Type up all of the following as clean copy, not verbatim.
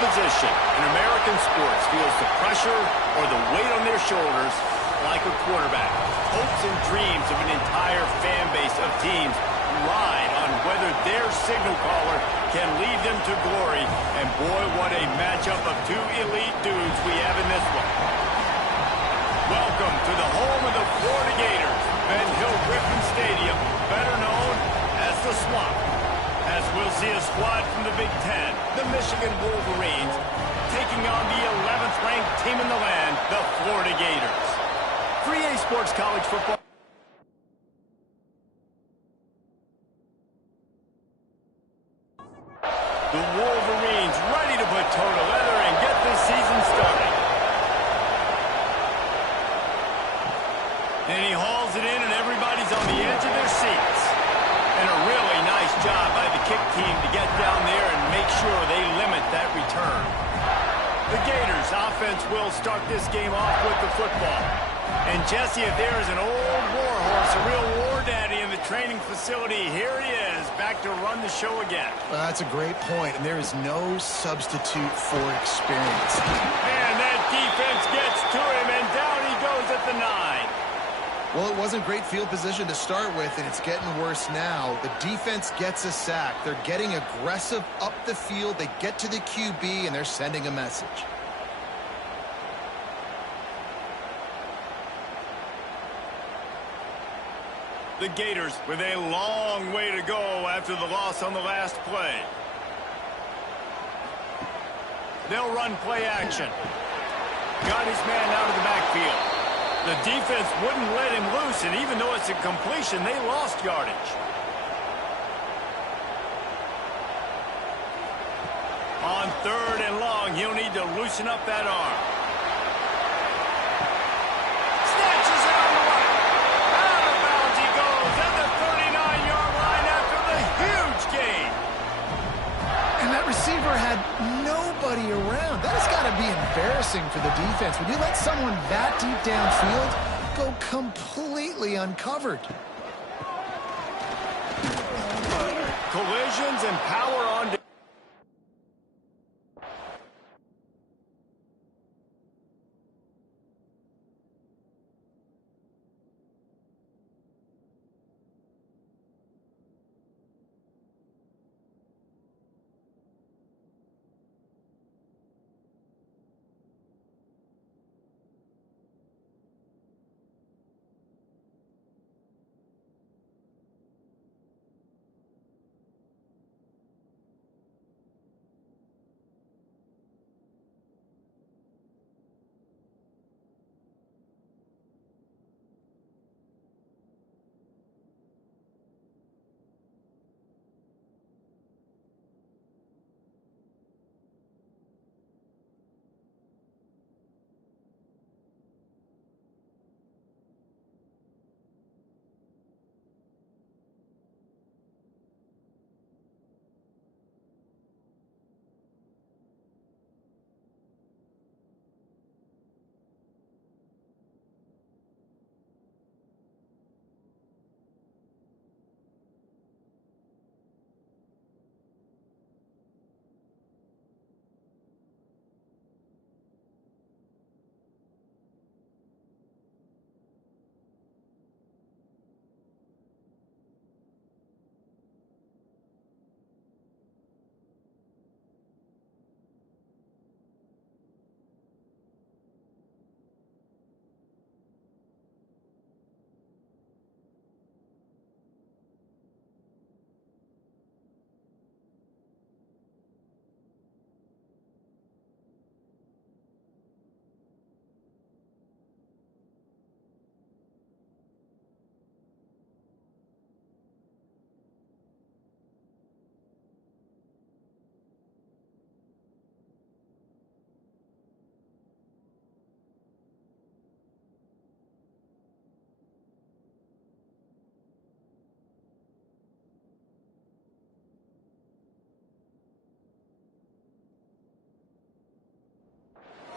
position in American sports feels the pressure or the weight on their shoulders like a quarterback. Hopes and dreams of an entire fan base of teams ride on whether their signal caller can lead them to glory. And boy, what a matchup of two elite dudes we have in this one. Welcome to the home of the Florida Gators, Ben Hill Griffin Stadium, better known as the Swamp. As we'll see a squad from the Big Ten, the Michigan Wolverines, taking on the 11th ranked team in the land, the Florida Gators. 3A Sports College Football. The Wolverines ready to put toe to leather and get this season started. And he hauls it in, and everybody's on the edge of their seats. And a really nice job by the kick team to get down there and make sure they limit that return. The Gators offense will start this game off with the football. And Jesse, if there is an old war horse, a real war daddy in the training facility, here he is, back to run the show again. Well, that's a great point, and there is no substitute for experience. And that defense gets to him, and down he goes at the 9. Well, it wasn't great field position to start with, and it's getting worse now. The defense gets a sack. They're getting aggressive up the field. They get to the QB, and they're sending a message. The Gators with a long way to go after the loss on the last play. They'll run play action. Got his man out of the backfield. The defense wouldn't let him loose, and even though it's a completion, they lost yardage. On 3rd and long, he'll need to loosen up that arm. Snatches it on the right. Out of bounds he goes at the 39-yard line after the huge gain. And that receiver had nobody around. That has got to be embarrassing for the defense. When you let someone that deep downfield go completely uncovered. Collisions and power on.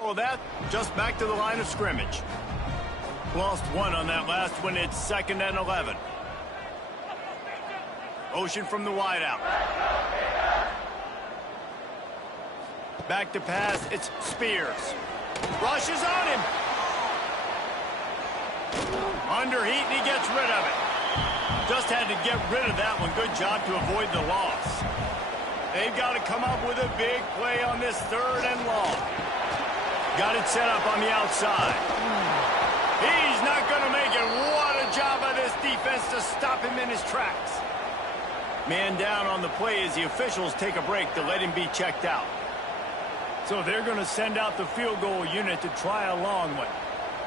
Well, that just back to the line of scrimmage. Lost one on that last one. It's 2nd and 11. Motion from the wideout. Back to pass, it's Spears. Rushes on him. Under heat, and he gets rid of it. Just had to get rid of that one. Good job to avoid the loss. They've got to come up with a big play on this 3rd and long. Got it set up on the outside. He's not going to make it. What a job by this defense to stop him in his tracks. Man down on the play as the officials take a break to let him be checked out. So they're going to send out the field goal unit to try a long one.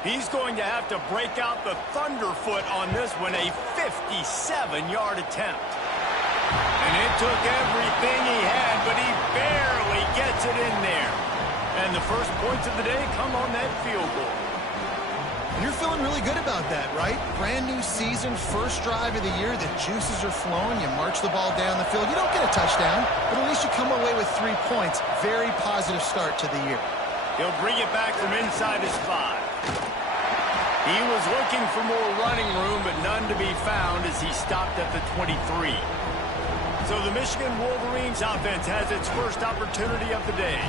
He's going to have to break out the thunderfoot on this one, a 57-yard attempt. And it took everything he had, but he barely gets it in there. And the first points of the day come on that field goal. You're feeling really good about that, right? Brand new season, first drive of the year, the juices are flowing, you march the ball down the field. You don't get a touchdown, but at least you come away with 3 points. Very positive start to the year. He'll bring it back from inside his 5. He was looking for more running room, but none to be found as he stopped at the 23. So the Michigan Wolverines offense has its first opportunity of the day.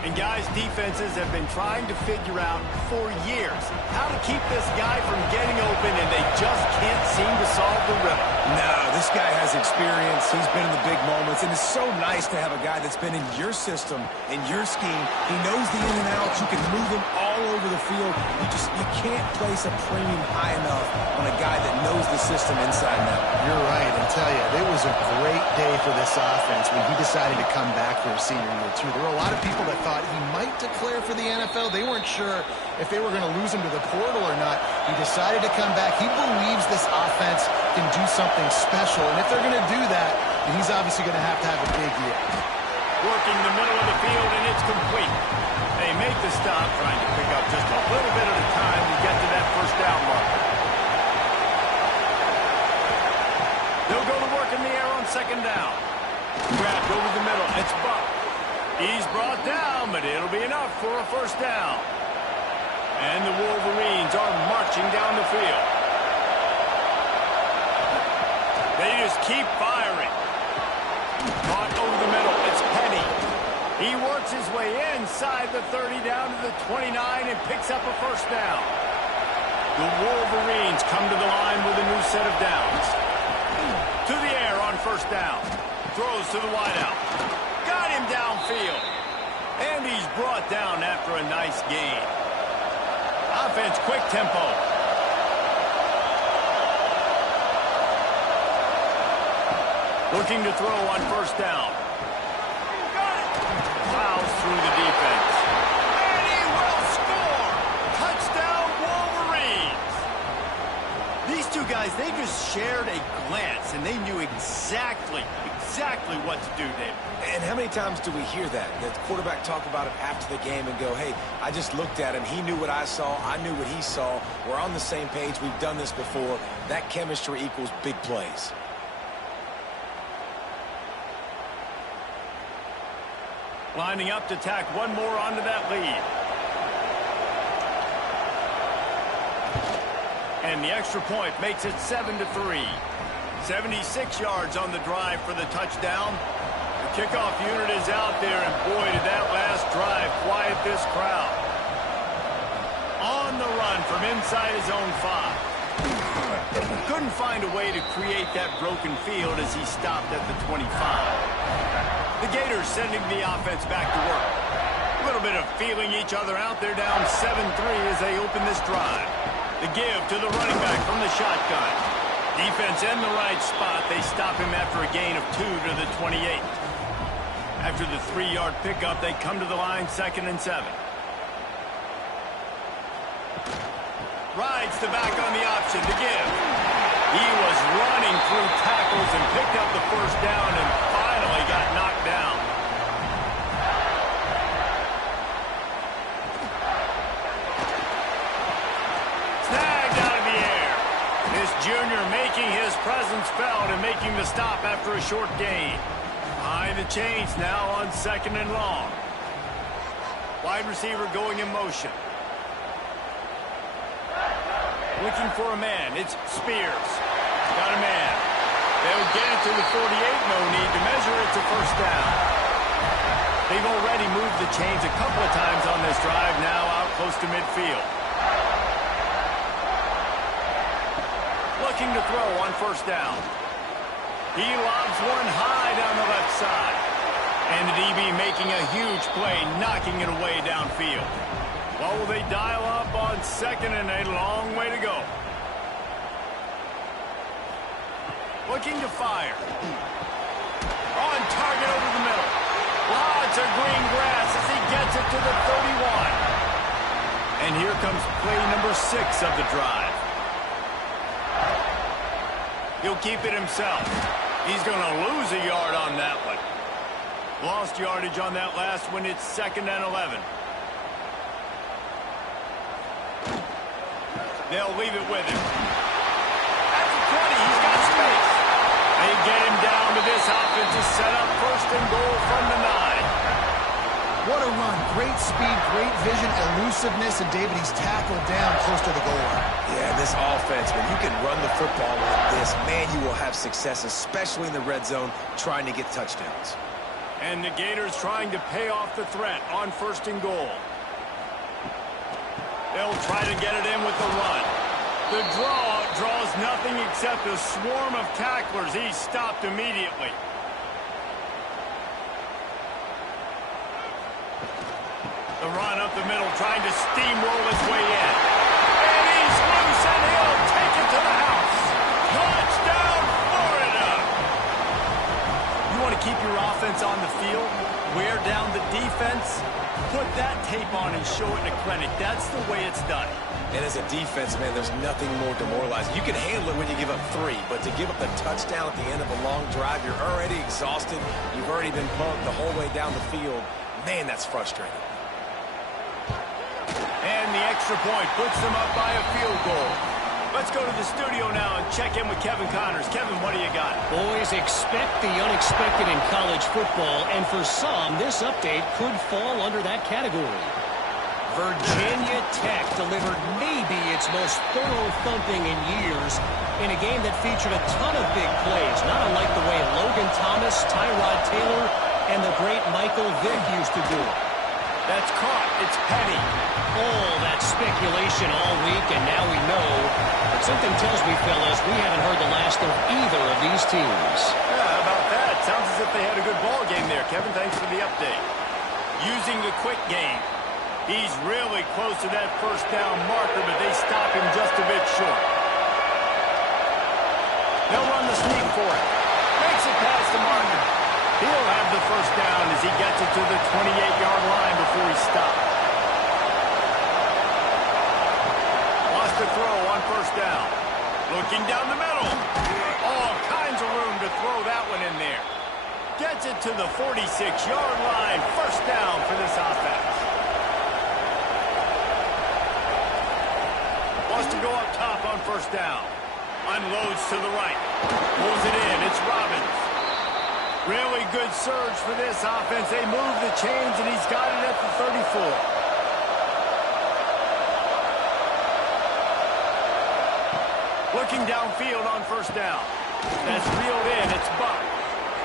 And guys, defenses have been trying to figure out for years how to keep this guy from getting open, and they just can't seem to solve the riddle. No, this guy has experience. He's been in the big moments, and it's so nice to have a guy that's been in your system, in your scheme. He knows the in and outs. You can move him all over the field. You can't place a premium high enough on a guy that knows the system inside and out. You're right. I tell you, it was a great day for this offense when he decided to come back for his senior year, too. There were a lot of people that thought he might declare for the NFL. They weren't sure if they were going to lose him to the portal or not. He decided to come back. He believes this offense can do something special, and if they're going to do that, then he's obviously going to have a big year. Working the middle of the field, and it's complete. They make the stop, trying to pick up just a little bit at a time to get to that first down marker. They'll go to work in the air on 2nd down. Grabbed over the middle. It's Buck. He's brought down, but it'll be enough for a first down. And the Wolverines are marching down the field. They just keep firing. Caught over the middle. It's Penny. He works his way inside the 30 down to the 29 and picks up a first down. The Wolverines come to the line with a new set of downs. To the air on first down. Throws to the wideout. Got him downfield. And he's brought down after a nice gain. Offense, quick tempo. Looking to throw on first down. Fouls through the defense. And he will score! Touchdown, Wolverines! These two guys, they just shared a glance, and they knew exactly what to do, David. And how many times do we hear that? The quarterback talk about it after the game and go, hey, I just looked at him. He knew what I saw. I knew what he saw. We're on the same page. We've done this before. That chemistry equals big plays. Lining up to tack one more onto that lead. And the extra point makes it 7-3. 76 yards on the drive for the touchdown. The kickoff unit is out there, and boy, did that last drive quiet this crowd. On the run from inside his own 5. Couldn't find a way to create that broken field as he stopped at the 25. The Gators sending the offense back to work. A little bit of feeling each other out. They're down 7-3 as they open this drive. The give to the running back from the shotgun. Defense in the right spot. They stop him after a gain of 2 to the 28. After the 3-yard pickup, they come to the line 2nd and 7. Rides the back on the option to give. He was running through tackles and picked up the first down and finally got knocked down. Snagged out of the air. This junior making his presence felt and making the stop after a short gain. Behind the chains now on 2nd and long. Wide receiver going in motion. Looking for a man. It's Spears. Got a man. They'll get it to the 48. No need to measure it to first down. They've already moved the chains a couple of times on this drive, now out close to midfield. Looking to throw on first down. He lobs one high down the left side. And the DB making a huge play, knocking it away downfield. Well, will they dial up on second and a long way to go? Looking to fire. On target over the middle. Lots of green grass as he gets it to the 31. And here comes play number 6 of the drive. He'll keep it himself. He's going to lose a yard on that one. Lost yardage on that last one. It's 2nd and 11. They'll leave it with him. At the 20, he's got space. They get him down to this offense to set up 1st and goal from the 9. What a run. Great speed, great vision, elusiveness, and David, he's tackled down close to the goal line. Yeah, this offense, when you can run the football like this, man, you will have success, especially in the red zone, trying to get touchdowns. And the Gators trying to pay off the threat on 1st and goal. They'll try to get it in with the run. The draw draws nothing except a swarm of tacklers. He's stopped immediately. The run up the middle, trying to steamroll his way in. And he's loose, and he'll take it to the house. Touchdown, Florida! You want to keep your offense on the field? Wear down the defense? Put that tape on and show it in a clinic. That's the way it's done. And as a defense, man, there's nothing more demoralizing. You can handle it when you give up 3, but to give up the touchdown at the end of a long drive, you're already exhausted. You've already been punked the whole way down the field. Man, that's frustrating. And the extra point puts them up by a field goal. Let's go to the studio now and check in with Kevin Connors. Kevin, what do you got? Boys, expect the unexpected in college football, and for some, this update could fall under that category. Virginia Tech delivered maybe its most thorough thumping in years in a game that featured a ton of big plays, not unlike the way Logan Thomas, Tyrod Taylor, and the great Michael Vick used to do it. That's caught. It's Petty. All that speculation all week, and now we know. But something tells me, fellas, we haven't heard the last of either of these teams. Yeah, how about that? Sounds as if they had a good ball game there. Kevin, thanks for the update. Using the quick game. He's really close to that first down marker, but they stop him just a bit short. They'll run the sneak for it. Makes it past the marker. He'll have the first down as he gets it to the 28-yard line before he stops. Lost the throw on first down. Looking down the middle. All kinds of room to throw that one in there. Gets it to the 46-yard line. First down for this offense. Wants to go up top on first down. Unloads to the right. Pulls it in. It's Robbins. Really good surge for this offense. They move the chains, and he's got it at the 34. Looking downfield on first down. That's reeled in. It's Buck.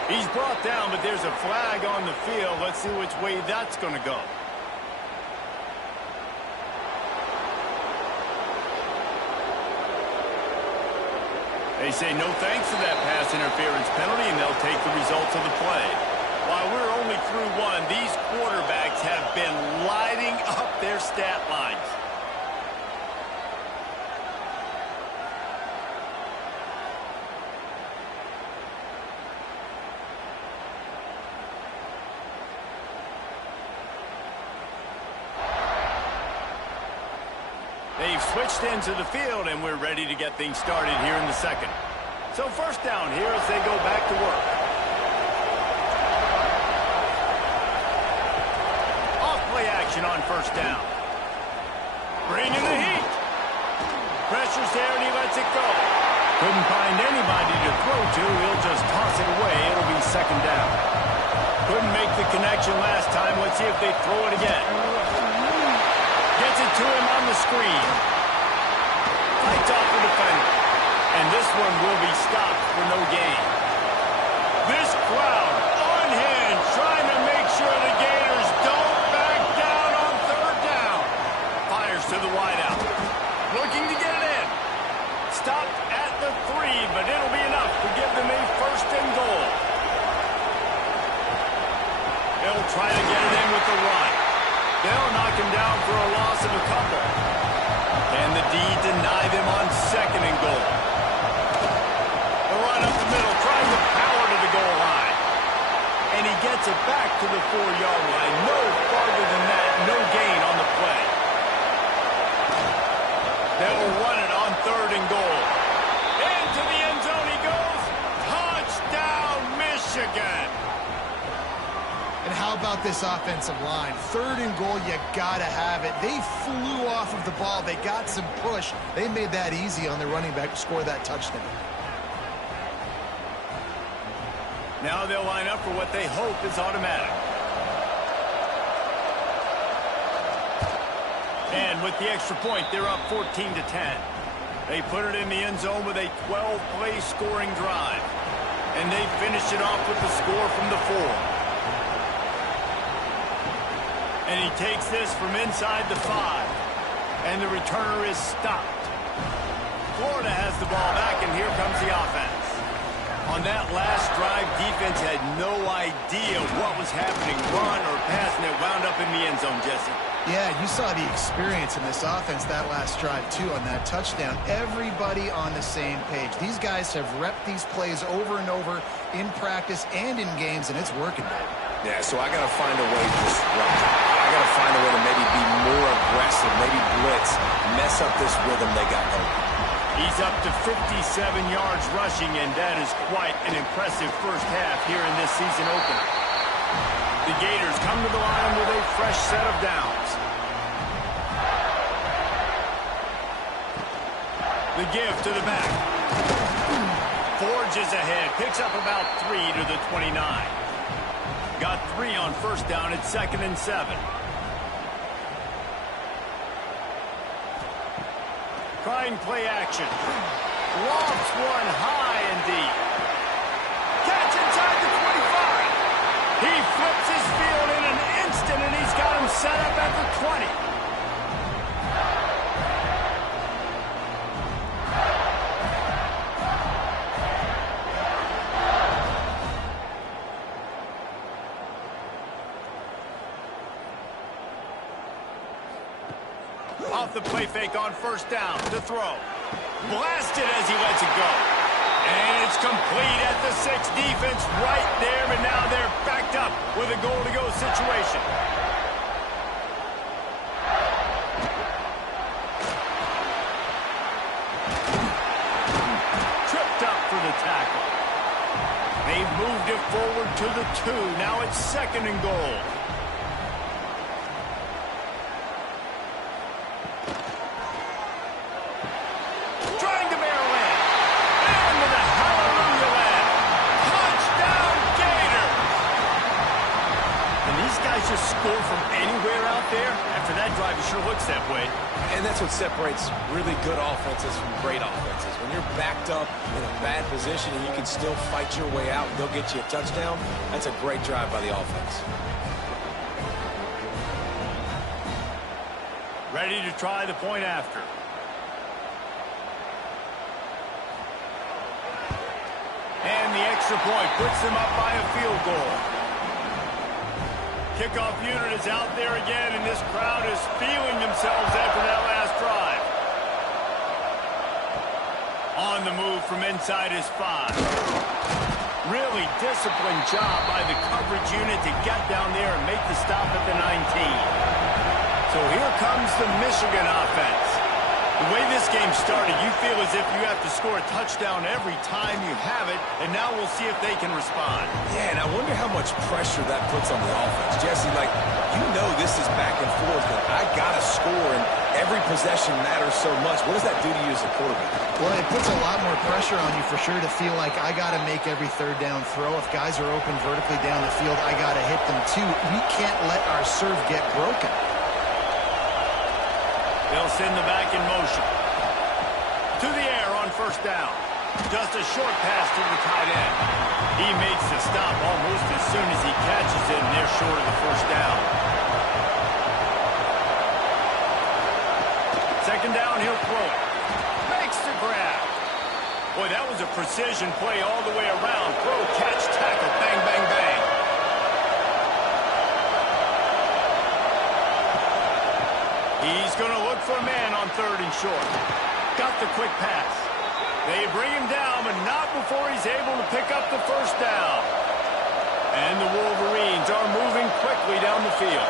He's brought down, but there's a flag on the field. Let's see which way that's going to go. They say no thanks to that pass interference penalty, and they'll take the results of the play. While we're only through one, these quarterbacks have been lighting up their stat lines. They've switched into the field, and we're ready to get things started here in the second. So first down here as they go back to work. Off-play action on first down. Bringing the heat. Pressure's there, and he lets it go. Couldn't find anybody to throw to. He'll just toss it away. It'll be second down. Couldn't make the connection last time. Let's see if they throw it again. Gets it to him on the screen. Fights off the defender. And this one will be stopped for no gain. This crowd on hand trying to make sure the game to the wideout. Looking to get it in. Stopped at the 3, but it'll be enough to give them a first and goal. They'll try to get it in with the run. They'll knock him down for a loss of a couple. And the D deny them on second and goal. The run up the middle, trying to power to the goal line. And he gets it back to the 4-yard line. No farther than that, no gain on the play. They'll run it on third and goal. Into the end zone he goes. Touchdown, Michigan. And how about this offensive line? Third and goal, you gotta have it. They flew off of the ball. They got some push. They made that easy on the running back to score that touchdown. Now they'll line up for what they hope is automatic. And with the extra point, they're up 14-10. They put it in the end zone with a 12-play scoring drive. And they finish it off with the score from the 4. And he takes this from inside the 5. And the returner is stopped. Florida has the ball back, and here comes the offense. On that last drive, defense had no idea what was happening, run or pass, and it wound up in the end zone, Jesse. Yeah, you saw the experience in this offense that last drive, too, on that touchdown. Everybody on the same page. These guys have repped these plays over and over in practice and in games, and it's working. Yeah, so I got to find a way to disrupt it. I got to find a way to maybe be more aggressive, maybe blitz, mess up this rhythm they got going. He's up to 57 yards rushing, and that is quite an impressive first half here in this season opener. The Gators come to the line with a fresh set of downs. The give to the back. Forges ahead, picks up about 3 to the 29. Got 3 on first down at 2nd and 7. Trying play action. Lofts one high and deep. Catch inside the 25. He flips his field in an instant, and he's got him set up at the 20. Off the play fake on first down to throw. Blasted as he lets it go. And it's complete at the 6. Defense right there, but now they're backed up with a goal-to-go situation. Tripped up for the tackle. They've moved it forward to the 2. Now it's 2nd and goal. Just score from anywhere out there. After that drive, it sure looks that way. And that's what separates really good offenses from great offenses. When you're backed up in a bad position and you can still fight your way out and they'll get you a touchdown, that's a great drive by the offense. Ready to try the point after. And the extra point puts them up by a field goal. Kickoff unit is out there again, and this crowd is feeling themselves after that last drive. On the move from inside his 5. Really disciplined job by the coverage unit to get down there and make the stop at the 19. So here comes the Michigan offense. The way this game started, you feel as if you have to score a touchdown every time you have it, and now we'll see if they can respond. Yeah, and I wonder how much pressure that puts on the offense. Jesse, like, you know this is back and forth, and I got to score, and every possession matters so much. What does that do to you as a quarterback? Well, it puts a lot more pressure on you for sure to feel like I got to make every third down throw. If guys are open vertically down the field, I got to hit them too. We can't let our serve get broken. They'll send the back in motion. To the air on first down. Just a short pass to the tight end. He makes the stop almost as soon as he catches it, and they're short of the first down. second down, he'll throw it. Makes the grab. Boy, that was a precision play all the way around. Throw, catch, tackle, bang, bang, bang. He's going to look for a man on 3rd and short. Got the quick pass. They bring him down, but not before he's able to pick up the first down. And the Wolverines are moving quickly down the field.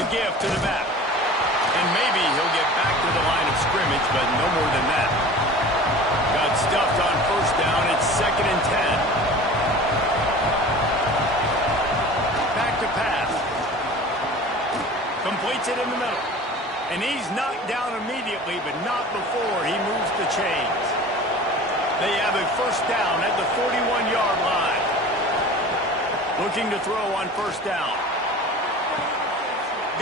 The give to the back. And maybe he'll get back to the line of scrimmage, but no more than that. Got stuffed on first down. It's 2nd and 10. Back to pass. Completes it in the middle. And he's knocked down immediately, but not before he moves the chains. They have a first down at the 41-yard line. Looking to throw on first down.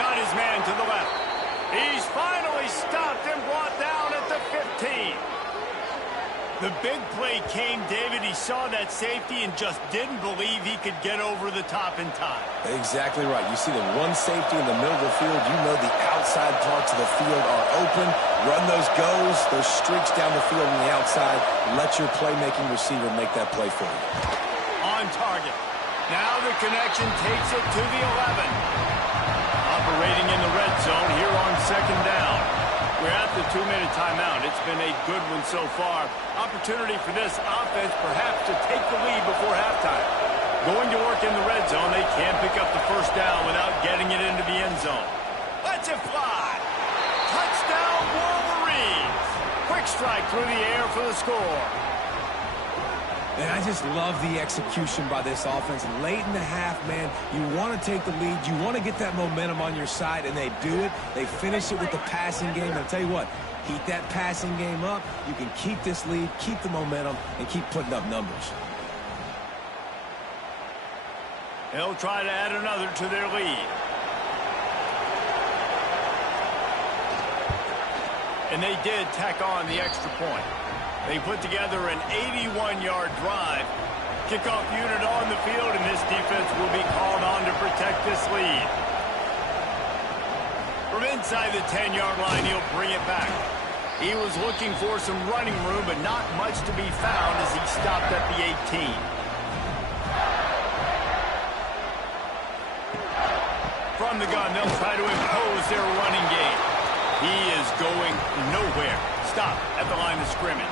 Got his man to the left. He's finally stopped and brought down at the 15. The big play came, David. He saw that safety and just didn't believe he could get over the top in time. Exactly right. You see the one safety in the middle of the field. You know the outside parts of the field are open. Run those goes, those streaks down the field on the outside. Let your playmaking receiver make that play for you. On target. Now the connection takes it to the 11. Operating in the red zone here on 2nd down. We're at the 2-minute timeout. It's been a good one so far. Opportunity for this offense perhaps to take the lead before halftime. Going to work in the red zone. They can't pick up the first down without getting it into the end zone. Let's it fly. Touchdown Wolverines. Quick strike through the air for the score. And I just love the execution by this offense. Late in the half, man, you want to take the lead. You want to get that momentum on your side, and they do it. They finish it with the passing game. And I'll tell you what, heat that passing game up. You can keep this lead, keep the momentum, and keep putting up numbers. They'll try to add another to their lead. And they did tack on the extra point. They put together an 81-yard drive. Kickoff unit on the field, and this defense will be called on to protect this lead. From inside the 10-yard line, he'll bring it back. He was looking for some running room, but not much to be found as he stopped at the 18. From the gun, they'll try to impose their running game. He is going nowhere. Stop at the line of scrimmage.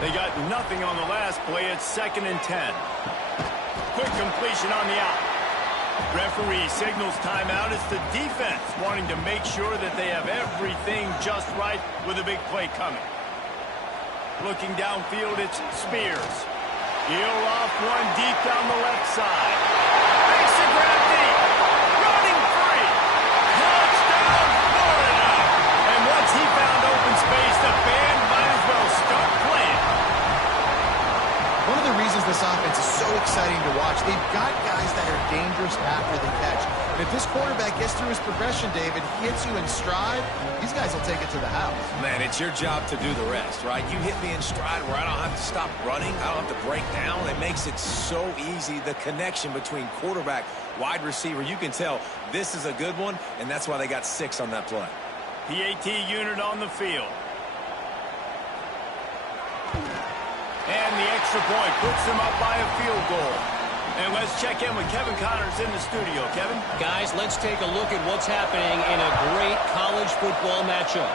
They got nothing on the last play. It's 2nd and 10. Quick completion on the out. Referee signals timeout. It's the defense wanting to make sure that they have everything just right with a big play coming. Looking downfield, it's Spears. He'll off one deep down the left side. Makes the grab deep. Running free. Touchdown, Florida. And once he found open space, the band might as well start playing. One of the reasons this offense is so exciting to watch, they've got guys that are dangerous after the catch. And if this quarterback gets through his progression, David, hits you in stride, these guys will take it to the house. Man, it's your job to do the rest, right? You hit me in stride where I don't have to stop running. I don't have to break down. It makes it so easy, the connection between quarterback, wide receiver. You can tell this is a good one, and that's why they got 6 on that play. PAT unit on the field. And the extra point puts them up by a field goal. And let's check in with Kevin Connors in the studio. Kevin? Guys, let's take a look at what's happening in a great college football matchup.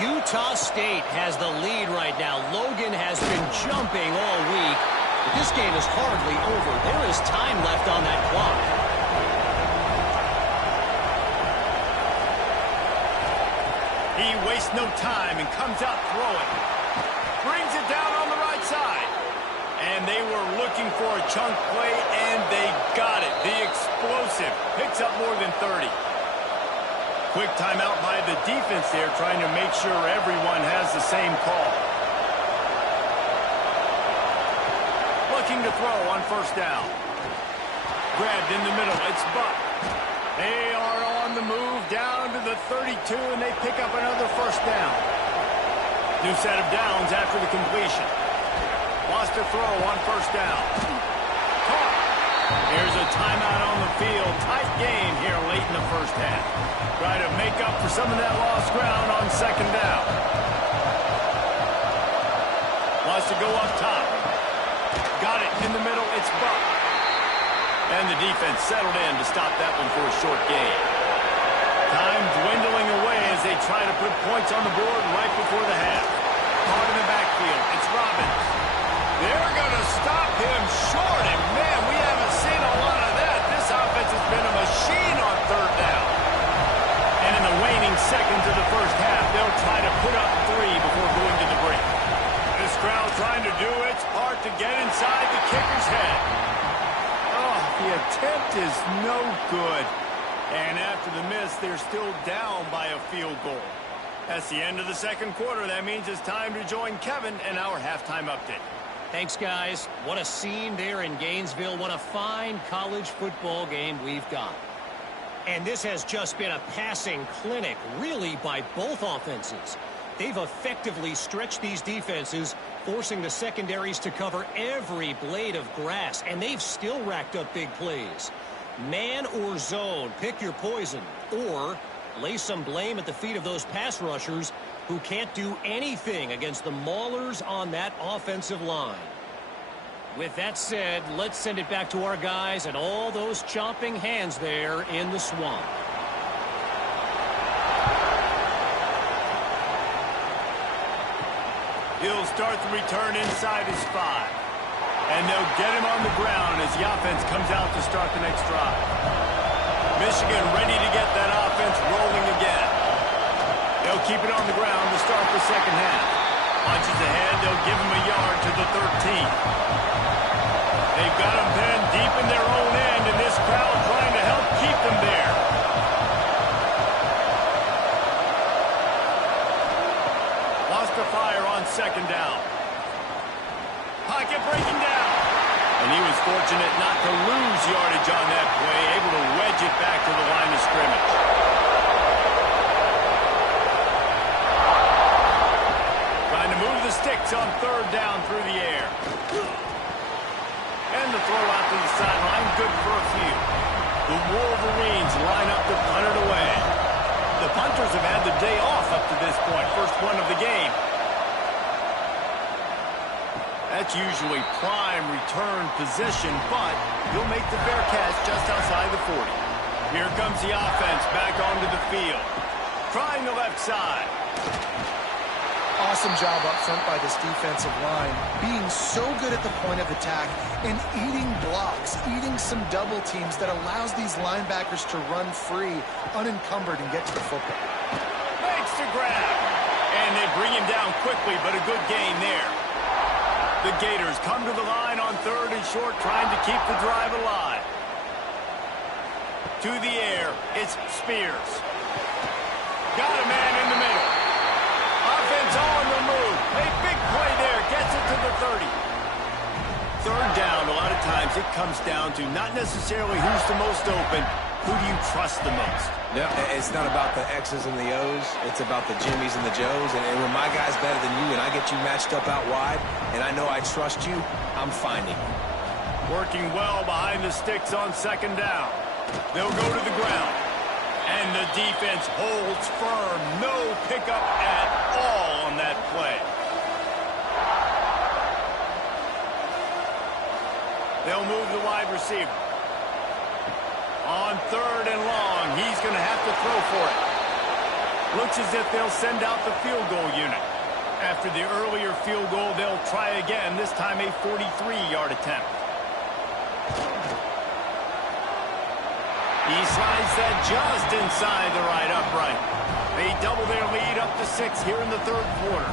Utah State has the lead right now. Logan has been jumping all week, but this game is hardly over. There is time left on that clock. He wastes no time and comes out throwing. Brings it down on the right side. And they were looking for a chunk play, and they got it. The explosive picks up more than 30. Quick timeout by the defense there, trying to make sure everyone has the same call. Looking to throw on first down. Grabbed in the middle. It's Buck. They are on the move down to the 32, and they pick up another first down. New set of downs after the completion. Lost a throw on first down. Caught. Here's a timeout on the field. Tight game here late in the first half. Try to make up for some of that lost ground on second down. Wants to go up top. Got it in the middle. It's Buck. And the defense settled in to stop that one for a short gain. Time dwindling away as they try to put points on the board right before the half. Caught in the backfield. It's Robbins. They're going to stop him short, and man, we haven't seen a lot of that. This offense has been a machine on third down. And in the waning seconds of the first half, they'll try to put up 3 before going to the break. This crowd trying to do its part to get inside the kicker's head. Oh, the attempt is no good. And after the miss, they're still down by a field goal. That's the end of the second quarter. That means it's time to join Kevin and our halftime update. Thanks, guys. What a scene there in Gainesville. What a fine college football game we've got. And this has just been a passing clinic, really, by both offenses. They've effectively stretched these defenses, forcing the secondaries to cover every blade of grass, and they've still racked up big plays. Man or zone, pick your poison, or lay some blame at the feet of those pass rushers who can't do anything against the maulers on that offensive line. With that said, let's send it back to our guys and all those chomping hands there in the swamp. He'll start the return inside his 5. And they'll get him on the ground as the offense comes out to start the next drive. Michigan ready to get that offense rolling again. They'll keep it on the ground to start the second half. Punches ahead, they'll give him a yard to the 13th. They've got him pinned deep in their own end, and this crowd trying to help keep them there. Lost to fire on second down. Pocket breaking down. And he was fortunate not to lose yardage on that play, able to wedge it back to the line of scrimmage. Trying to move the sticks on third down through the air. And the throw out to the sideline, good for a few. The Wolverines line up to punt it away. The punters have had the day off up to this point, first one of the game. That's usually prime return position, but he'll make the fair catch just outside the 40. Here comes the offense back onto the field. Trying the left side. Awesome job up front by this defensive line, being so good at the point of attack and eating blocks, eating some double teams that allows these linebackers to run free, unencumbered, and get to the football. Makes the grab. And they bring him down quickly, but a good gain there. The Gators come to the line on third and short, trying to keep the drive alive. To the air, it's Spears. Got a man in the middle. Offense on the move. A big play there, gets it to the 30. Third down, a lot of times it comes down to not necessarily who's the most open, who do you trust the most? No, it's not about the X's and the O's. It's about the Jimmies and the Joes. And when my guy's better than you and I get you matched up out wide and I know I trust you, I'm finding you. Working well behind the sticks on second down. They'll go to the ground. And the defense holds firm. No pickup at all on that play. They'll move the wide receiver. On third and long, he's going to have to throw for it. Looks as if they'll send out the field goal unit. After the earlier field goal, they'll try again, this time a 43-yard attempt. He slides that just inside the right upright. They double their lead up to 6 here in the third quarter.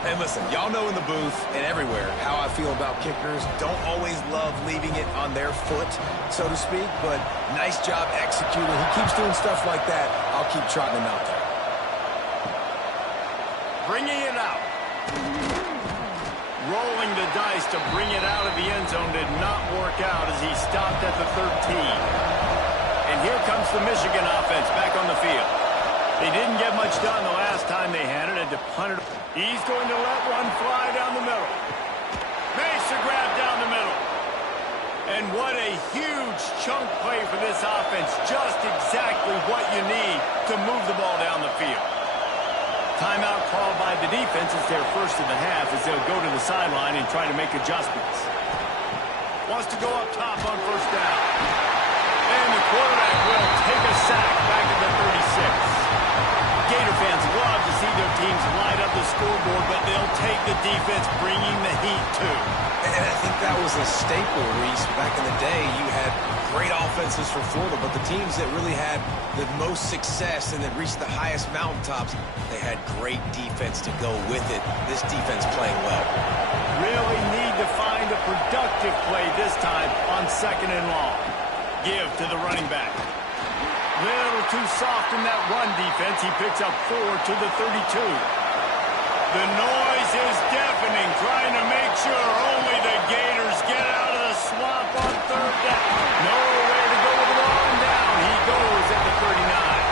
And listen, y'all know in the booth and everywhere how I feel about kickers. Don't always love leaving it on their foot, so to speak, but nice job executing. He keeps doing stuff like that. I'll keep trotting him out there. Bringing it out. Rolling the dice to bring it out of the end zone did not work out as he stopped at the 13. And here comes the Michigan offense back on the field. They didn't get much done the last time they had it, and to punt it. He's going to let one fly down the middle. Makes the grab down the middle. And what a huge chunk play for this offense. Just exactly what you need to move the ball down the field. Timeout called by the defense is their first of the half as they'll go to the sideline and try to make adjustments. Wants to go up top on first down. And the quarterback will take a sack back at the 36. Gator fans love to see their teams light up the scoreboard, but they'll take the defense bringing the heat too. And I think that was a staple, Reese. Back in the day, you had great offenses for Florida, but the teams that really had the most success and that reached the highest mountaintops, they had great defense to go with it. This defense playing well. Really need to find a productive play this time on second and long. Give to the running back. Little too soft in that run defense. He picks up 4 to the 32. The noise is deafening, trying to make sure only the Gators get out of the swamp on third down. Nowhere to go with the ball and down. He goes at the 39.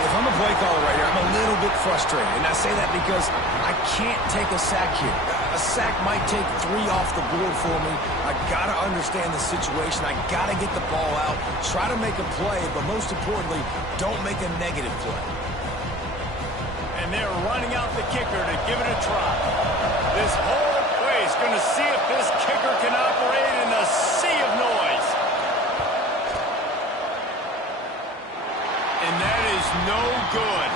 If I'm a play caller right here, I'm a little bit frustrated. And I say that because I can't take a sack here. A sack might take 3 off the board for me. I got to understand the situation. I got to get the ball out, try to make a play, but most importantly, don't make a negative play. And they're running out the kicker to give it a try. This whole play is going to see if this kicker can operate in the sea of noise. And that is no good.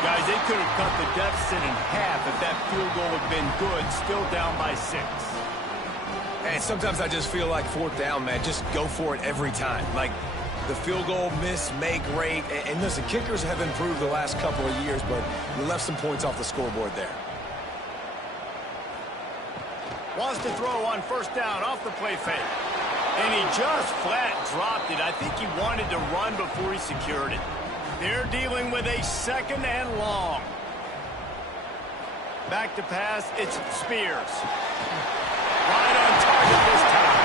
Guys, they could have cut the deficit in half if that field goal had been good, still down by 6. And sometimes I just feel like fourth down, man, just go for it every time. Like, the field goal miss, make great. And listen, kickers have improved the last couple of years, but we left some points off the scoreboard there. Wants to throw on first down off the play fake. And he just flat dropped it. I think he wanted to run before he secured it. They're dealing with a second and long. Back to pass, it's Spears. Right on target this time.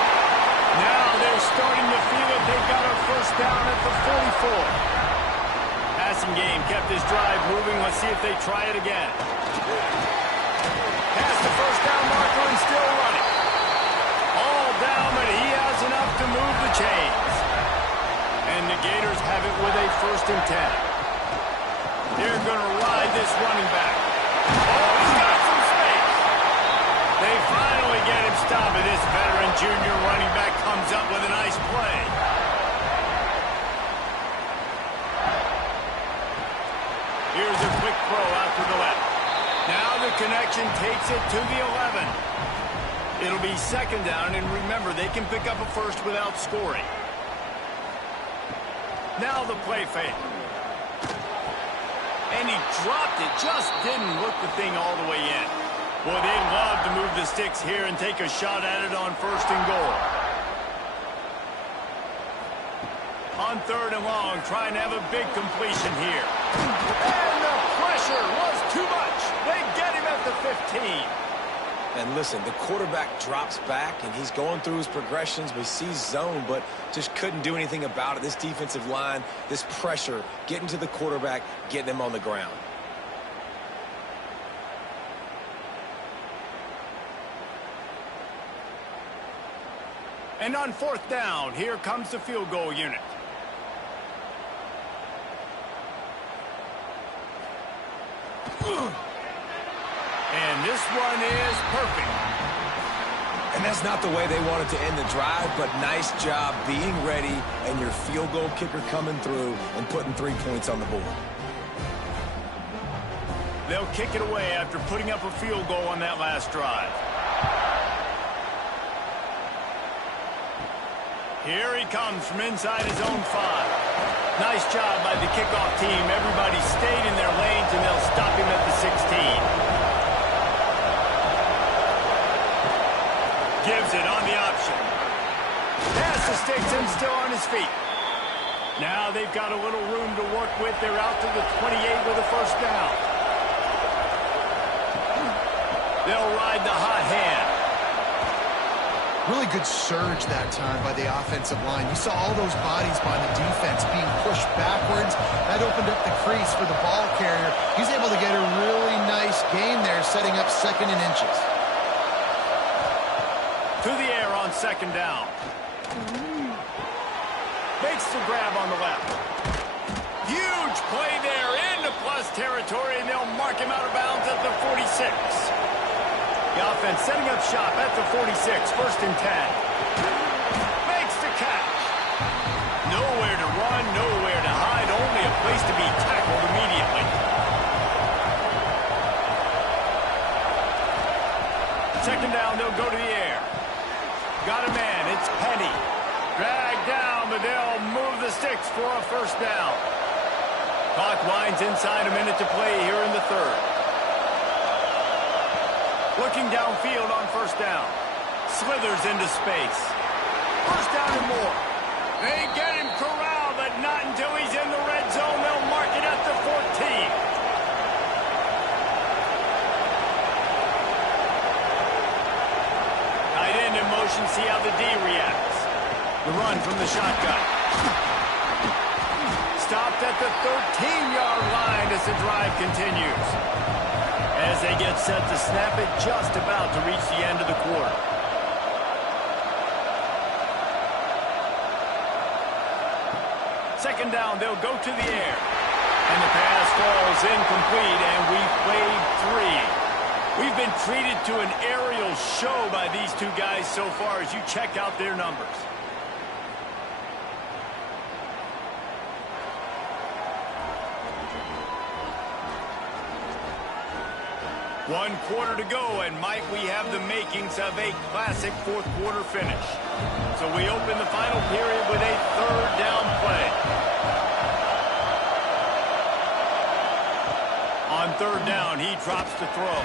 Now they're starting to feel it. They've got a first down at the 44. Passing game kept this drive moving. Let's see if they try it again. Past the first down marker and still running. All down, but he has enough to move the chains. And the Gators have it with a 1st and 10. They're going to ride this running back. Oh, he's got some space. They finally get him stopped, and this veteran junior running back comes up with a nice play. Here's a quick throw out to the left. Now the connection takes it to the 11. It'll be second down, and remember, they can pick up a first without scoring. Now the play fake. And he dropped it, just didn't look the thing all the way in. Boy, they'd love to move the sticks here and take a shot at it on 1st and goal. On 3rd and long, trying to have a big completion here. And the pressure was too much. They get him at the 15. And listen, the quarterback drops back, and he's going through his progressions. We see zone, but just couldn't do anything about it. This defensive line, this pressure, getting to the quarterback, getting him on the ground. And on 4th down, here comes the field goal unit. And this one is perfect. And that's not the way they wanted to end the drive, but nice job being ready and your field goal kicker coming through and putting 3 points on the board. They'll kick it away after putting up a field goal on that last drive. Here he comes from inside his own 5. Nice job by the kickoff team. Everybody stayed in their lanes, and they'll stop him at the 16. Gives it on the option. Pass the sticks and still on his feet. Now they've got a little room to work with. They're out to the 28 with a first down. They'll ride the hot hand. Really good surge that time by the offensive line. You saw all those bodies by the defense being pushed backwards. That opened up the crease for the ball carrier. He's able to get a really nice gain there, setting up 2nd and inches. To the air on second down. Makes the grab on the left. Huge play there into plus territory, and they'll mark him out of bounds at the 46. The offense setting up shop at the 46, first and 10. Makes the catch. Nowhere to run, nowhere to hide, only a place to be tackled immediately. Second down, they'll go to the air. Got a man, it's Penny. Dragged down, but they'll move the sticks for a first down. Clock winds inside a minute to play here in the third. Looking downfield on first down. Slithers into space. First down and more. They get him corralled, but not until he's in the red zone. They'll mark it at the 14. In motion, see how the D reacts. The run from the shotgun. Stopped at the 13-yard line as the drive continues. As they get set to snap it, just about to reach the end of the quarter. Second down, they'll go to the air. And the pass falls incomplete, and we've played 3. We've been treated to an aerial show by these two guys so far as you check out their numbers. One quarter to go, and Mike, we have the makings of a classic fourth quarter finish. So we open the final period with a third down play. On third down, he drops to throw.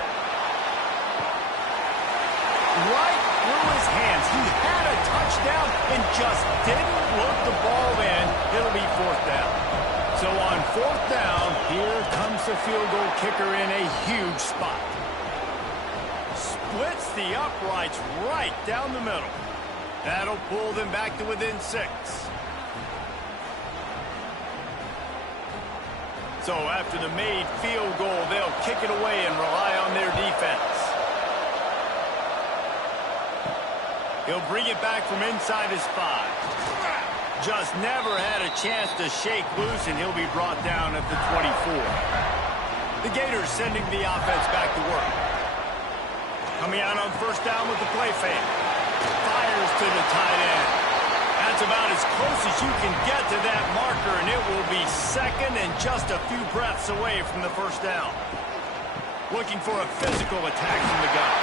Right through his hands. He had a touchdown and just didn't look the ball in. It'll be fourth down. So on fourth down, here comes the field goal kicker in a huge spot. Splits the uprights right down the middle. That'll pull them back to within 6. So after the made field goal, they'll kick it away and rely on their defense. He'll bring it back from inside his 5. Just never had a chance to shake loose, and he'll be brought down at the 24. The Gators sending the offense back to work. Coming out on first down with the play fake. Fires to the tight end. That's about as close as you can get to that marker, and it will be second and just a few breaths away from the first down. Looking for a physical attack from the gun.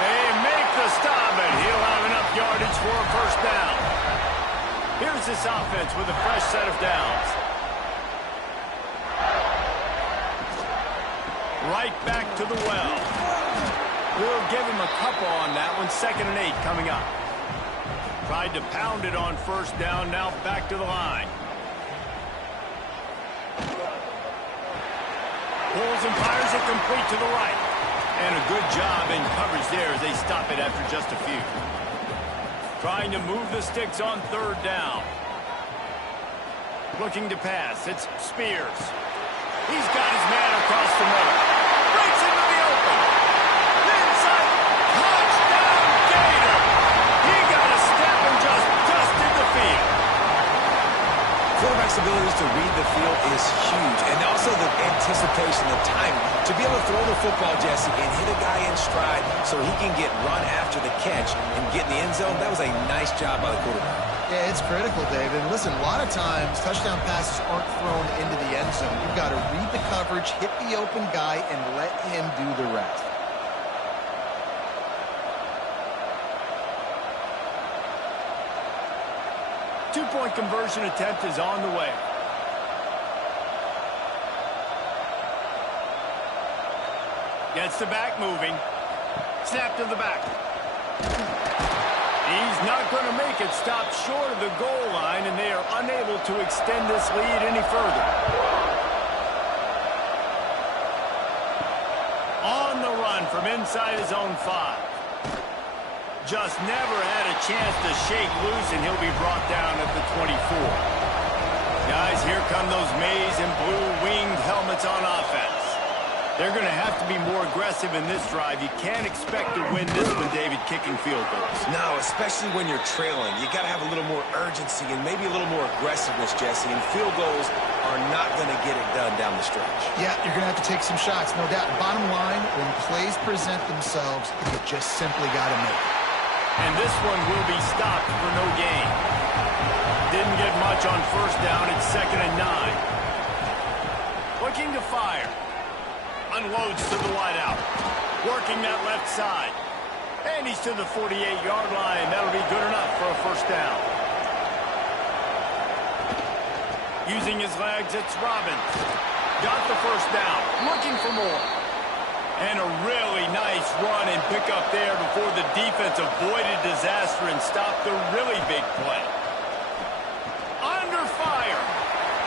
They make the stop, and he'll have enough yardage for a first down. Here's this offense with a fresh set of downs. Right back to the well. We'll give him a couple on that one. 2nd and 8 coming up. Tried to pound it on first down, now back to the line. Pulls and fires it complete to the right. And a good job in coverage there as they stop it after just a few. Trying to move the sticks on third down. Looking to pass. It's Spears. He's got his man across the middle. Breaks into the open. Inside. Touchdown, Gator. He got a step and just dusted the field. Quarterback's ability to read the field is huge, and also the anticipation, the timing. To be able to throw the football, Jesse, and hit a guy in stride so he can get run after the catch and get in the end zone, that was a nice job by the quarterback. Yeah, it's critical, David. And listen, a lot of times, touchdown passes aren't thrown into the end zone. You've got to read the coverage, hit the open guy, and let him do the rest. Two-point conversion attempt is on the way. Gets the back moving. Snap to the back. He's not going to make it. Stop short of the goal line, and they are unable to extend this lead any further. On the run from inside his own 5. Just never had a chance to shake loose, and he'll be brought down at the 24. Guys, here come those maize and blue winged helmets on offense. They're going to have to be more aggressive in this drive. You can't expect to win this one, David, kicking field goals. No, especially when you're trailing. You got to have a little more urgency and maybe a little more aggressiveness, Jesse. And field goals are not going to get it done down the stretch. Yeah, you're going to have to take some shots, no doubt. Bottom line, when plays present themselves, you just simply got to make it. And this one will be stopped for no gain. Didn't get much on first down. It's 2nd and 9. Looking to fire. Unloads to the wideout. Working that left side. And he's to the 48-yard line. That'll be good enough for a first down. Using his legs, it's Robbins. Got the first down. Looking for more. And a really nice run and pick up there before the defense avoided disaster and stopped the really big play. Under fire.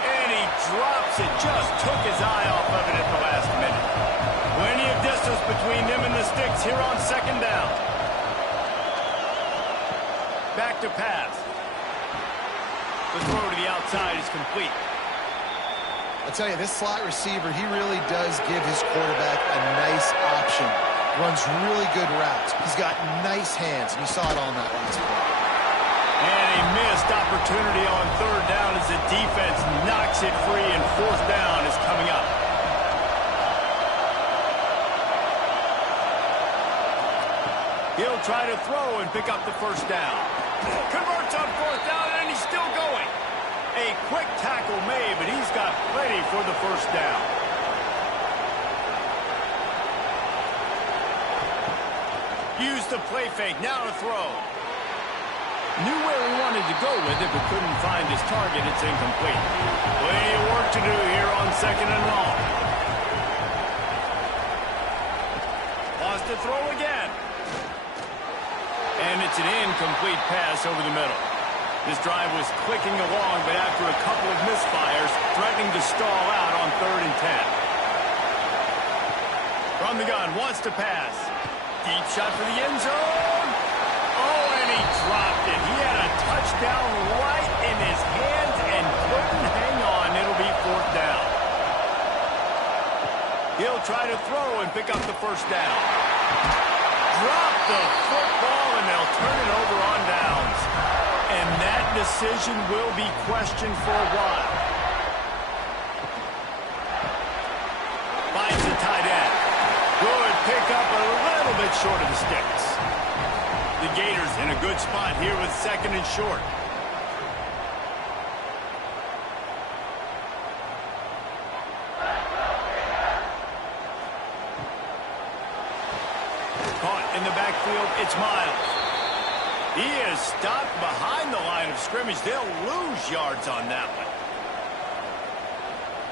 And he drops it. Just took his eye off of it at the last minute. Plenty of distance between them and the sticks here on 2nd down. Back to pass. The throw to the outside is complete. I'll tell you, this slot receiver, he really does give his quarterback a nice option. Runs really good routes. He's got nice hands, and you saw it all in that last play. And a missed opportunity on 3rd down as the defense knocks it free, and 4th down is coming up. He'll try to throw and pick up the first down. Converts on 4th down, and he's still going. A quick tackle made, but he's got plenty for the first down. Use the play fake, now to throw. Knew where he wanted to go with it, but couldn't find his target. It's incomplete. Plenty of work to do here on 2nd and long. Lost to throw again. And it's an incomplete pass over the middle. This drive was clicking along, but after a couple of misfires, threatening to stall out on 3rd and 10. From the gun, wants to pass. Deep shot for the end zone. Oh, and he dropped it. He had a touchdown right in his hands and couldn't hang on. It'll be 4th down. He'll try to throw and pick up the first down. Drop the football, and they'll turn it over on downs. And that decision will be questioned for a while. Finds the tight end. Good pickup, a little bit short of the sticks. The Gators in a good spot here with 2nd and short. Caught in the backfield, it's Miles. He is stopped behind the line of scrimmage. They'll lose yards on that one.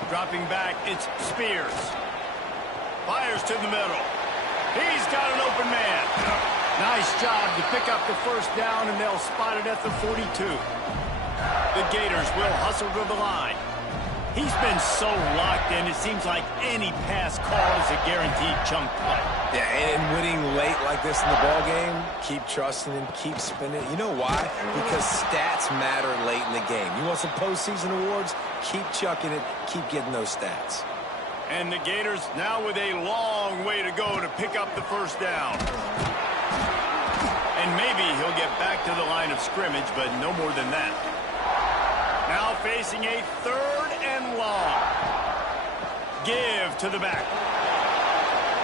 Dropping back, it's Spears. Fires to the middle. He's got an open man. Nice job to pick up the first down, and they'll spot it at the 42. The Gators will hustle to the line. He's been so locked in, it seems like any pass call is a guaranteed chunk play. Yeah, and winning late like this in the ball game, keep trusting him, keep spinning. You know why? Because stats matter late in the game. You want some postseason awards? Keep chucking it, keep getting those stats. And the Gators now with a long way to go to pick up the first down. And maybe he'll get back to the line of scrimmage, but no more than that. Now facing a 3rd and long. Give to the back.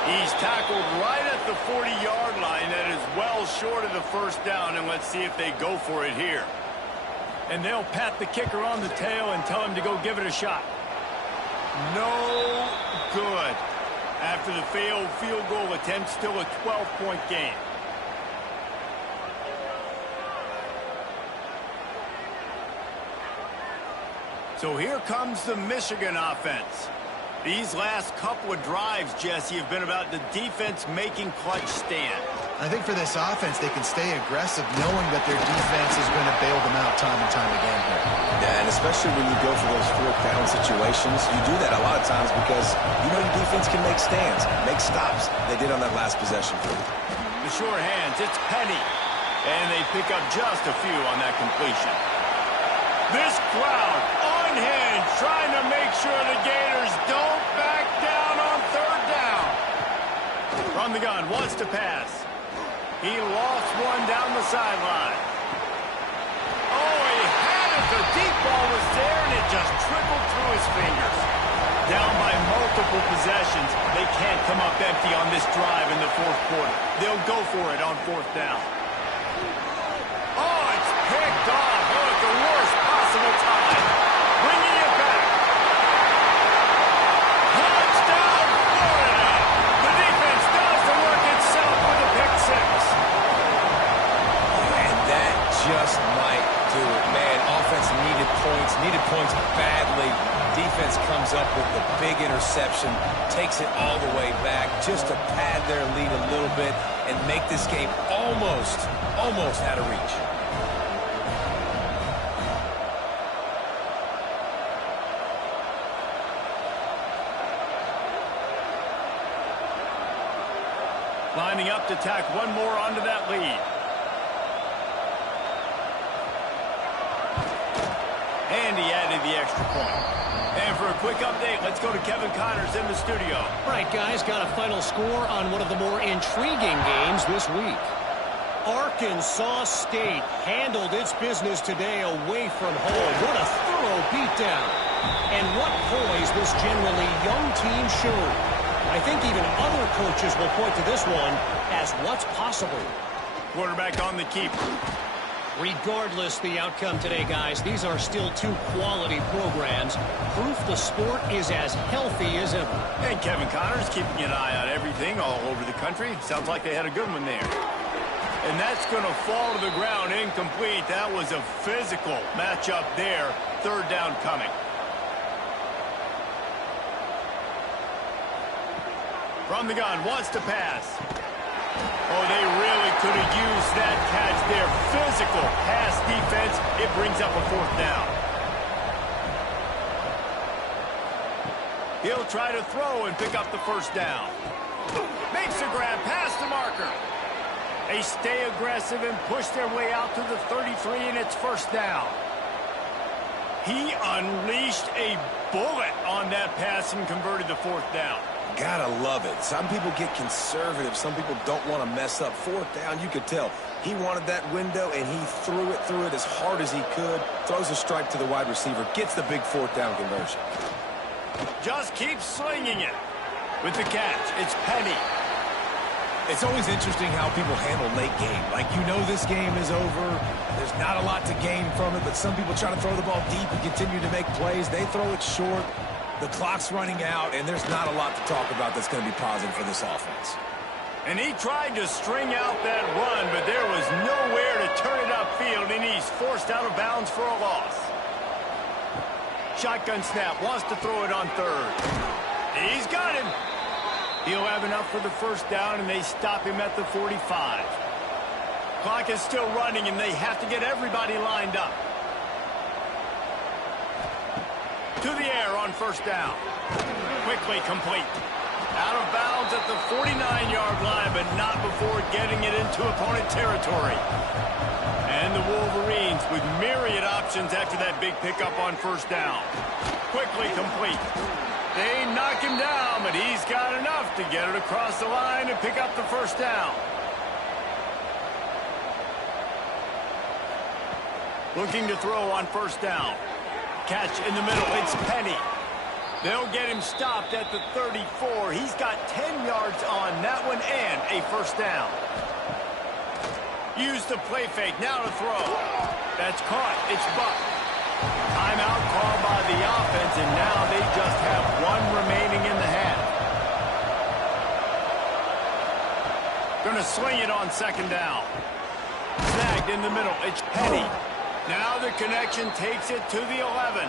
He's tackled right at the 40-yard line. That is well short of the first down, and let's see if they go for it here. And they'll pat the kicker on the tail and tell him to go give it a shot. No good. After the failed field goal attempt, still a 12-point game. So here comes the Michigan offense. These last couple of drives, Jesse, have been about the defense making clutch stand. I think for this offense, they can stay aggressive knowing that their defense is going to bail them out time and time again here. Yeah, and especially when you go for those 4th down situations, you do that a lot of times because you know your defense can make stands, make stops. They did on that last possession. The sure hands, it's Penny. And they pick up just a few on that completion. This crowd unhinged, trying to make sure the Gators don't back down on 3rd down. to pass. He lost one down the sideline. Oh, he had it. The deep ball was there, and it just trickled through his fingers. Down by multiple possessions. They can't come up empty on this drive in the fourth quarter. They'll go for it on fourth down. Oh, it's picked off. Oh, at the worst possible time. Bringing it back. Touchdown, Florida. The defense does the work itself with a pick six. And that just might do it. Man, offense needed points badly. Defense comes up with the big interception, takes it all the way back just to pad their lead a little bit and make this game almost out of reach. Lining up to tack one more onto that lead. And he added the extra point. And for a quick update, let's go to Kevin Connors in the studio. All right, guys, got a final score on one of the more intriguing games this week. Arkansas State handled its business today away from home. What a thorough beatdown. And what poise this generally young team showed. I think even other coaches will point to this one as what's possible. Quarterback on the keeper. Regardless the outcome today, guys, these are still two quality programs. Proof the sport is as healthy as ever. And Kevin Connors keeping an eye on everything all over the country. Sounds like they had a good one there. And that's going to fall to the ground incomplete. That was a physical matchup there. Third down coming. From the gun, wants to pass. Oh, they really could have used that catch there. Physical pass defense. It brings up a fourth down. He'll try to throw and pick up the first down. Makes a grab past the marker. They stay aggressive and push their way out to the 33, and it's first down. He unleashed a bullet on that pass and converted the fourth down. Gotta love it. Some people get conservative. Some people don't want to mess up. Fourth down, you could tell. He wanted that window, and he threw it as hard as he could. Throws a strike to the wide receiver. Gets the big fourth down conversion. Just keeps slinging it. With the catch, it's Penny. It's always interesting how people handle late game. Like, you know this game is over. There's not a lot to gain from it, but some people try to throw the ball deep and continue to make plays. They throw it short. The clock's running out, and there's not a lot to talk about that's going to be positive for this offense. And he tried to string out that run, but there was nowhere to turn it upfield, and he's forced out of bounds for a loss. Shotgun snap, wants to throw it on third. He's got him. He'll have enough for the first down, and they stop him at the 45. Clock is still running, and they have to get everybody lined up. To the air on first down. Quickly complete. Out of bounds at the 49-yard line, but not before getting it into opponent territory. And the Wolverines with myriad options after that big pickup on first down. Quickly complete. They knock him down, but he's got enough to get it across the line and pick up the first down. Looking to throw on first down. Catch in the middle, it's Penny. They'll get him stopped at the 34. He's got 10 yards on that one and a first down. Use the play fake, now to throw. That's caught, it's Buck. Timeout called by the offense, and now they just have one remaining in the half. Gonna sling it on second down. Snagged in the middle, it's Penny. Now the connection takes it to the 11.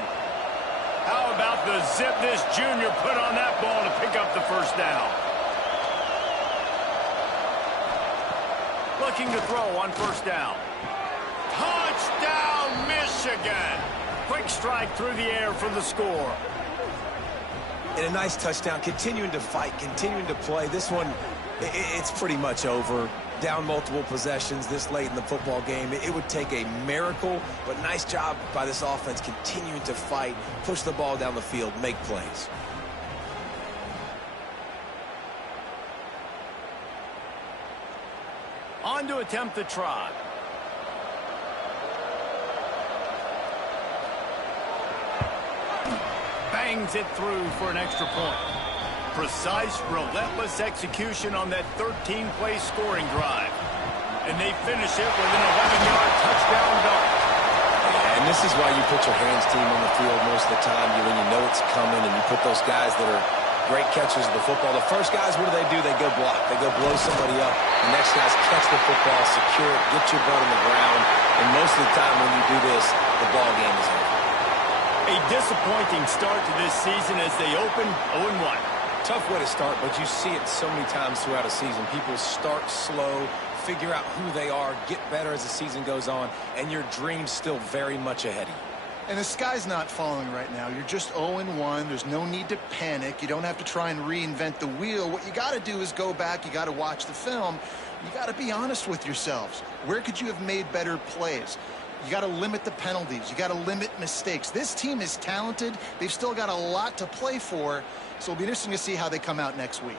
How about the zip this junior put on that ball to pick up the first down? Looking to throw on first down. Touchdown, Michigan! Quick strike through the air for the score. And a nice touchdown, continuing to fight, continuing to play. This one, it's pretty much over. Down multiple possessions this late in the football game. It would take a miracle, but nice job by this offense continuing to fight, push the ball down the field, make plays. on to attempt the try. Bangs it through for an extra point. Precise, relentless execution on that 13-play scoring drive. And they finish it with an 11-yard touchdown dunk. And this is why you put your hands team on the field most of the time, when you know it's coming, and you put those guys that are great catchers of the football. The first guys, what do? They go block. They go blow somebody up. The next guys catch the football, secure it, get your butt on the ground. And most of the time when you do this, the ball game is over. A disappointing start to this season as they open 0-1. Tough way to start, but you see it so many times throughout a season. People start slow, figure out who they are, get better as the season goes on, and your dream's still very much ahead of you. And the sky's not falling right now. You're just 0-1. There's no need to panic. You don't have to try and reinvent the wheel. What you got to do is go back. You got to watch the film. You got to be honest with yourselves. Where could you have made better plays? You got to limit the penalties. You got to limit mistakes. This team is talented. They've still got a lot to play for. So it'll be interesting to see how they come out next week.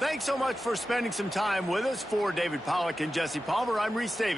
Thanks so much for spending some time with us. For David Pollack and Jesse Palmer, I'm Reese Davis.